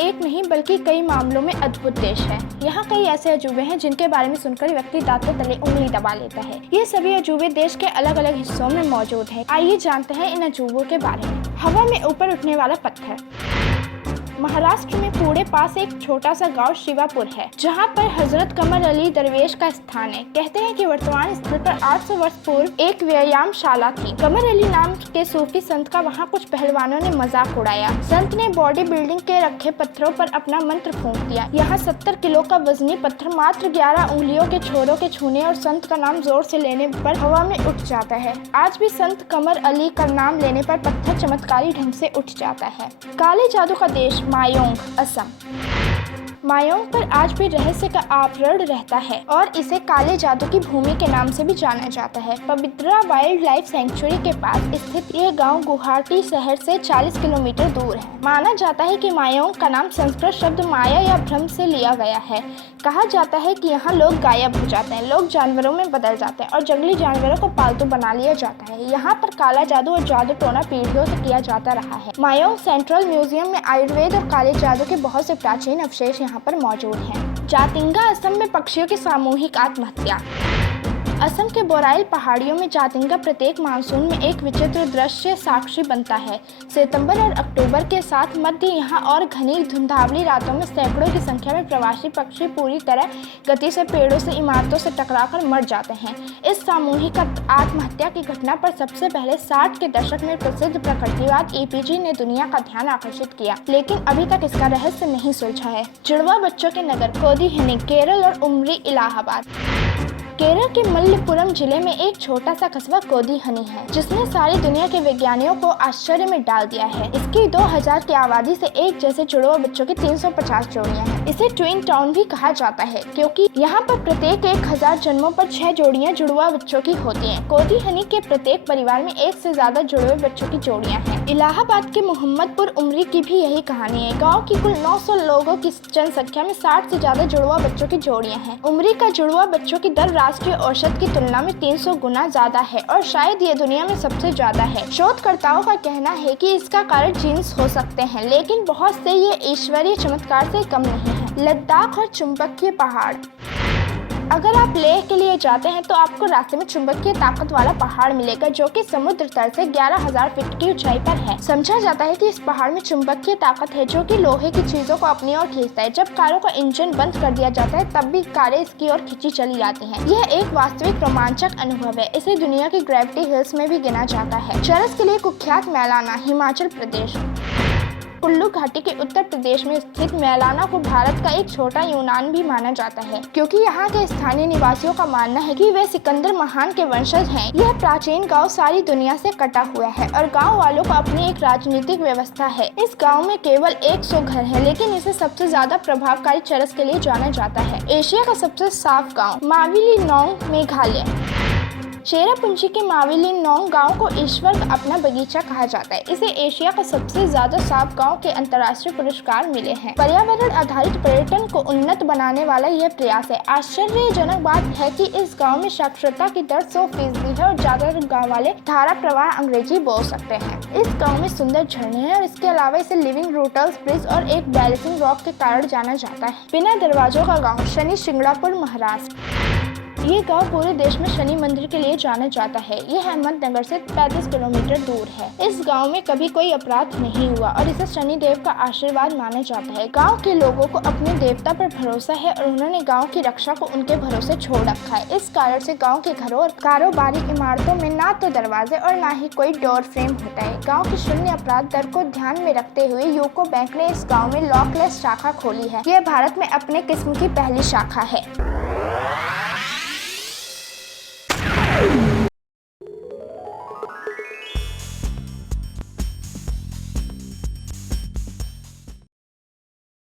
एक नहीं बल्कि कई मामलों में अद्भुत देश है। यहाँ कई ऐसे अजूबे हैं जिनके बारे में सुनकर व्यक्ति दांतों तले उंगली दबा लेता है। ये सभी अजूबे देश के अलग अलग हिस्सों में मौजूद हैं। आइए जानते हैं इन अजूबों के बारे में। हवा में ऊपर उठने वाला पत्थर। महाराष्ट्र में पुणे पास एक छोटा सा गांव शिवापुर है, जहां पर हजरत कमर अली दरवेश का स्थान है। कहते हैं कि वर्तमान स्थल पर 800 वर्ष पूर्व एक व्यायामशाला थी। कमर अली नाम के सूफी संत का वहां कुछ पहलवानों ने मजाक उड़ाया। संत ने बॉडी बिल्डिंग के रखे पत्थरों पर अपना मंत्र फूंक दिया। यहाँ 70 किलो का वजनी पत्थर मात्र 11 उंगलियों के छोरों के छूने और संत का नाम जोर से लेने पर हवा में उठ जाता है। आज भी संत कमर अली का नाम लेने पर पत्थर चमत्कारी ढंग से उठ जाता है। काले जादू का देश मायोंग, असम। मायोंग पर आज भी रहस्य का आवरण रहता है और इसे काले जादू की भूमि के नाम से भी जाना जाता है। पवित्रा वाइल्ड लाइफ सेंचुरी के पास स्थित ये गांव गुवाहाटी शहर से 40 किलोमीटर दूर है। माना जाता है कि मायोंग का नाम संस्कृत शब्द माया या भ्रम से लिया गया है। कहा जाता है कि यहाँ लोग गायब हो जाते हैं, लोग जानवरों में बदल जाते हैं और जंगली जानवरों को पालतू बना लिया जाता है। यहाँ पर काला जादू और जादू टोना पीढ़ियों से किया जाता रहा है। मायोंग सेंट्रल म्यूजियम में आयुर्वेद और काले जादू के बहुत से प्राचीन अवशेष यहाँ पर मौजूद हैं। जातिंगा, असम में पक्षियों की सामूहिक आत्महत्या। असम के बोराइल पहाड़ियों में जातिंगा प्रत्येक मानसून में एक विचित्र दृश्य साक्षी बनता है। सितंबर और अक्टूबर के साथ मध्य यहाँ और घनी धुंधावली रातों में सैकड़ों की संख्या में प्रवासी पक्षी पूरी तरह गति से पेड़ों से इमारतों से टकराकर मर जाते हैं। इस सामूहिक आत्महत्या की घटना पर सबसे पहले 60 के दशक में प्रसिद्ध प्रकृतिवाद EPG ने दुनिया का ध्यान आकर्षित किया, लेकिन अभी तक इसका रहस्य नहीं सुलझा है। जुड़वा बच्चों के नगर कोदीहनी, केरल और उमरी, इलाहाबाद। केरल के मलप्पुरम जिले में एक छोटा सा कस्बा कोदीहनी है, जिसने सारी दुनिया के विज्ञानियों को आश्चर्य में डाल दिया है। इसकी 2000 की आबादी से एक जैसे जुड़वा बच्चों की 350 जोड़ियां हैं। इसे ट्विन टाउन भी कहा जाता है, क्योंकि यहाँ पर प्रत्येक 1000 जन्मों पर 6 जोड़ियां जुड़वा बच्चों की होती हैं। कोदीहनी के प्रत्येक परिवार में 1 से ज्यादा जुड़वे बच्चों की जोड़ियां हैं। इलाहाबाद के मोहम्मदपुर उमरी की भी यही कहानी है। गाँव की कुल 900 लोगों की जनसंख्या में 60 से ज्यादा जुड़वा बच्चों की जोड़ियां हैं। उमरी का जुड़वा बच्चों की दर राष्ट्रीय औसत की तुलना में 300 गुना ज्यादा है और शायद ये दुनिया में सबसे ज्यादा है। शोधकर्ताओं का कहना है कि इसका कारण जीन्स हो सकते हैं, लेकिन बहुत से ये ईश्वरीय चमत्कार से कम नहीं है। लद्दाख और चुंबकीय पहाड़। अगर आप लेह के लिए जाते हैं तो आपको रास्ते में चुंबकीय ताकत वाला पहाड़ मिलेगा, जो कि समुद्र तल से 11,000 फीट की ऊंचाई पर है। समझा जाता है कि इस पहाड़ में चुंबकीय ताकत है, जो कि लोहे की चीजों को अपनी ओर खींचता है। जब कारों का इंजन बंद कर दिया जाता है, तब भी कारें इसकी ओर खींची चली जाती हैं। यह एक वास्तविक रोमांचक अनुभव है। इसे दुनिया की ग्रेविटी हिल्स में भी गिना जाता है। चरस के लिए कुख्यात मैलाना, हिमाचल प्रदेश। कुल्लू घाटी के उत्तर प्रदेश में स्थित मैलाना को भारत का एक छोटा यूनान भी माना जाता है, क्योंकि यहाँ के स्थानीय निवासियों का मानना है कि वे सिकंदर महान के वंशज हैं। यह प्राचीन गांव सारी दुनिया से कटा हुआ है और गांव वालों को अपनी एक राजनीतिक व्यवस्था है। इस गांव में केवल 100 घर है, लेकिन इसे सबसे ज्यादा प्रभावकारी चरस के लिए जाना जाता है। एशिया का सबसे साफ गाँव, माविलिनोंग, मेघालय। चेरापूंजी के माविलिनोंग गांव को ईश्वर का अपना बगीचा कहा जाता है। इसे एशिया का सबसे ज्यादा साफ गांव के अंतर्राष्ट्रीय पुरस्कार मिले हैं। पर्यावरण आधारित पर्यटन को उन्नत बनाने वाला यह प्रयास है। आश्चर्यजनक बात है कि इस गांव में साक्षरता की दर 100% है और ज्यादातर गाँव वाले धारा प्रवाह अंग्रेजी बोल सकते हैं। इस गाँव में सुंदर झरने हैं और इसके अलावा इसे लिविंग रूटल्स ब्रिज और एक बैलेंसिंग रॉक के कारण जाना जाता है। बिना दरवाजों का गाँव, शनि शिंगणापुर, महाराष्ट्र। ये गांव पूरे देश में शनि मंदिर के लिए जाना जाता है। यह अहमदनगर से 35 किलोमीटर दूर है। इस गांव में कभी कोई अपराध नहीं हुआ और इसे शनि देव का आशीर्वाद माना जाता है। गांव के लोगों को अपने देवता पर भरोसा है और उन्होंने गांव की रक्षा को उनके भरोसे छोड़ रखा है। इस कारण से गांव के घरों और कारोबारी इमारतों में ना तो दरवाजे और ना ही कोई डोर फ्रेम होता है। गाँव की शून्य अपराध दर को ध्यान में रखते हुए यूको बैंक ने इस गाँव में लॉकलेस शाखा खोली है। यह भारत में अपने किस्म की पहली शाखा है।